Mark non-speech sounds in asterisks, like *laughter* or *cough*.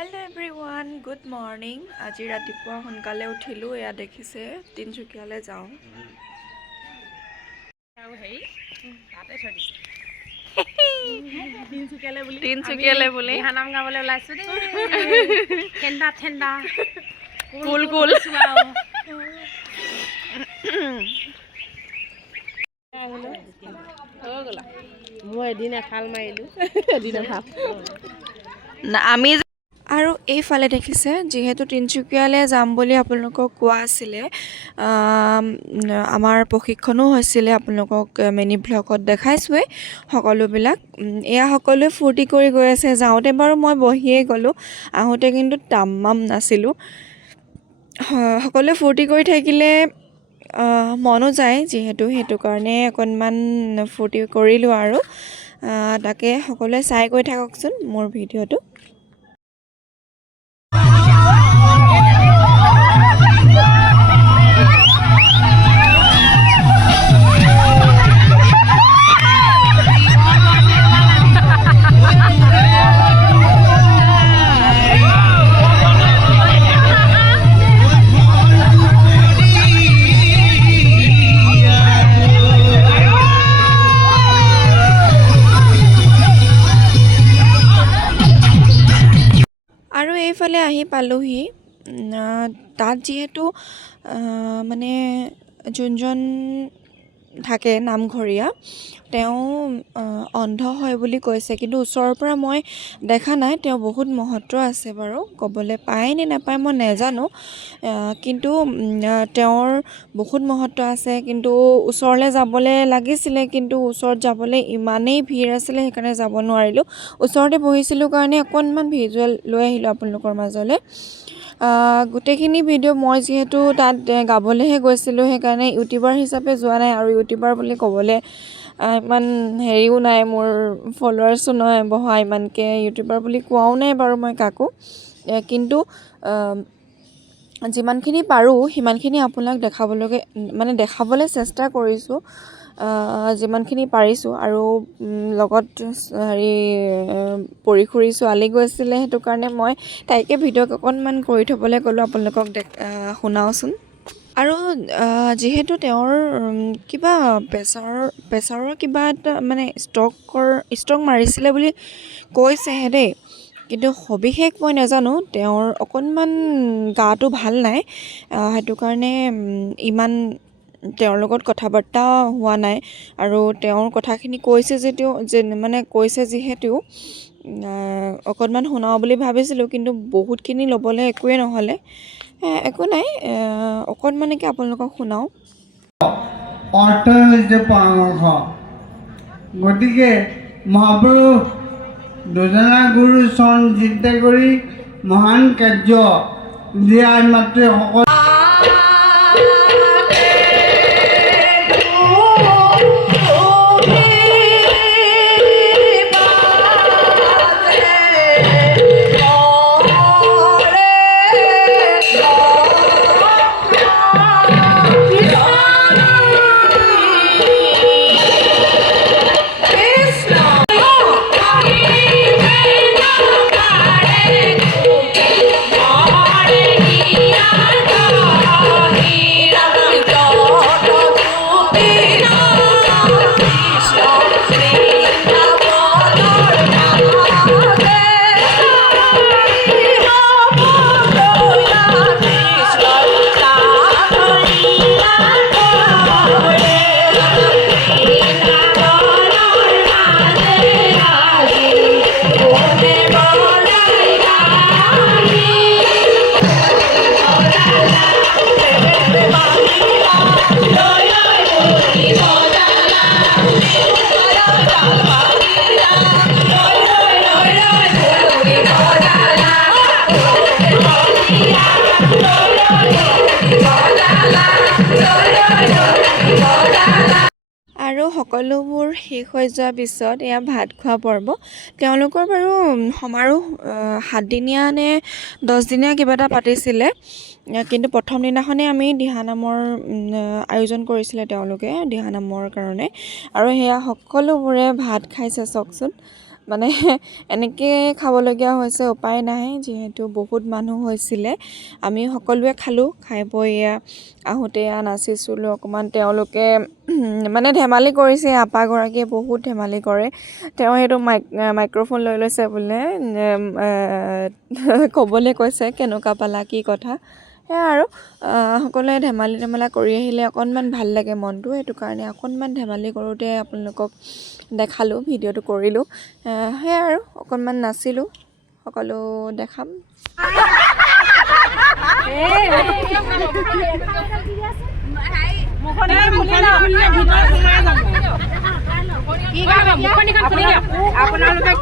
Hello everyone good morning আজি ৰাতিপুৱা সোনকালে উঠিলোঁ এয়া দেখিছে তিনিচুকীয়ালৈ যাওঁ। তিনচুকীয়ালৈ বুলি। দিহানাম গাবলৈ ওলাইছো দেই। ঠেণ্ডা ঠেণ্ডা কুল কুল মই এদিন এফাল মাৰিলোঁ। এদিন এফাল আমি এইফালে দেখিছে যিহেতু তিনিচুকীয়ালৈ যাম বুলি আপোনালোকক কোৱা আছিলে আম, আমাৰ প্ৰশিক্ষণো হৈছিলে আপোনালোকক মিনি ব্লগত দেখাইছোঁৱেই সকলোবিলাক। এয়া সকলোৱে ফূৰ্তি কৰি গৈ আছে। যাওঁতে বাৰু মই বহিয়েই গ'লোঁ আহোঁতে কিন্তু তামাম নাছিলোঁ। সকলোৱে ফূৰ্তি কৰি থাকিলে মনো যায় যিহেতু সেইটো কাৰণে অকণমান ফূৰ্তি কৰিলোঁ আৰু। তাকে সকলোৱে চাই গৈ থাককচোন মোৰ ভিডিঅ'টো। আহি পালোহি। তাত যিহেতু মানে যোনজন থাকে নামঘৰীয়া। তেওঁ অন্ধ হয় বুলি কৈছে। কিন্তু ওচৰৰ পৰা মই দেখা নাই। তেওঁ বহুত মহত্ব আছে বাৰু। ক'বলৈ পায় নে নাপায় মই নাজানো। কিন্তু তেওঁৰ বহুত মহত্ব আছে। কিন্তু ওচৰলৈ যাবলৈ লাগিছিলে। কিন্তু ওচৰত যাবলৈ ইমানেই ভিৰ আছিলে সেইকাৰণে যাব নোৱাৰিলোঁ। ওচৰতে বহিছিলোঁ কাৰণে অকণমান ভিজুৱেল লৈ আহিলোঁ আপোনালোকৰ মাজলৈ। গোটেইখিনি ভিডিঅ' মই যিহেতু তাত গাবলৈহে গৈছিলোঁ সেইকাৰণে ইউটিউবাৰ হিচাপে যোৱা নাই আৰু ইউটিউবাৰ বুলি ক'বলৈ ইমান হেৰিও নাই মোৰ ফলোৱাৰ্ছো নাই বহা ইমানকৈ ইউটিউবাৰ বুলি কোৱাও নাই বাৰু মই কাকো। কিন্তু যিমানখিনি পাৰোঁ সিমানখিনি আপোনাক দেখাবলৈকে মানে দেখাবলৈ চেষ্টা কৰিছোঁ। যিমানখিনি পাৰিছোঁ আৰু লগত হেৰি পৰি খুৰী ছোৱালী গৈছিলে সেইটো কাৰণে মই তাইকে ভিডিঅ' অকণমান কৰি থ'বলৈ ক'লোঁ আপোনালোকক দেখ শুনাওচোন। আৰু যিহেতু তেওঁৰ কিবা প্ৰেছাৰৰ প্ৰেছাৰৰ কিবা এটা মানে ষ্টকৰ ষ্টক মাৰিছিলে বুলি কৈছেহে দেই। কিন্তু সবিশেষ মই নাজানো তেওঁৰ অকণমান গাটো ভাল নাই। সেইটো কাৰণে ইমান তেওঁৰ লগত কথা বাৰ্তা হোৱা নাই আৰু তেওঁৰ কথাখিনি কৈছে যদিও যে মানে কৈছে যিহেতু অকণমান শুনাওঁ বুলি ভাবিছিলোঁ কিন্তু বহুতখিনি ল'বলৈ একোৱে নহ'লে। একো নাই অকণমানকৈ আপোনালোকক শুনাওঁ। পৰামৰ্শ। গতিকে মহাপুৰুষ দুজনা গুৰু চৰণ চিন্তা কৰি মহান কাৰ্য দিয়াৰ মাত্ৰে আৰু সকলোবোৰ শেষ হৈ যোৱাৰ পিছত এয়া ভাত খোৱা পৰ্ব। তেওঁলোকৰ বাৰু সমাৰোহ সাতদিনীয়া নে দহদিনীয়া কিবা এটা পাতিছিলে। কিন্তু প্ৰথম দিনাখনেই আমি দিহানামৰ আয়োজন কৰিছিলে তেওঁলোকে দিহানামৰ কাৰণে। আৰু সেয়া সকলোবোৰে ভাত খাইছে চাওকচোন। মানে *laughs* এনেকৈ খাবলগীয়া হৈছে উপায় নাই। যিহেতু বহুত মানুহ হৈছিলে। আমি সকলোৱে খালোঁ খাই বৈ আহোঁতে এয়া নাচিছিলোঁ। অকণমান তেওঁলোকে মানে ধেমালি কৰিছে আপাগৰাকীয়ে বহুত ধেমালি কৰে। তেওঁ সেইটো মাইক মাইক্ৰ'ফোন লৈ লৈছে বোলে। *laughs* ক'বলৈ কৈছে কেনেকুৱা পালা কি কথা? সেয়া আৰু সকলোৱে ধেমালি ধেমালা কৰি আহিলে অকণমান ভাল লাগে মনটো। সেইটো কাৰণে অকণমান ধেমালি কৰোঁতে আপোনালোকক দেখালোঁ ভিডিঅ'টো কৰিলোঁ। আহ, সেয়া আৰু অকণমান নাচিলোঁ সকলো দেখাম। আপোনালোকে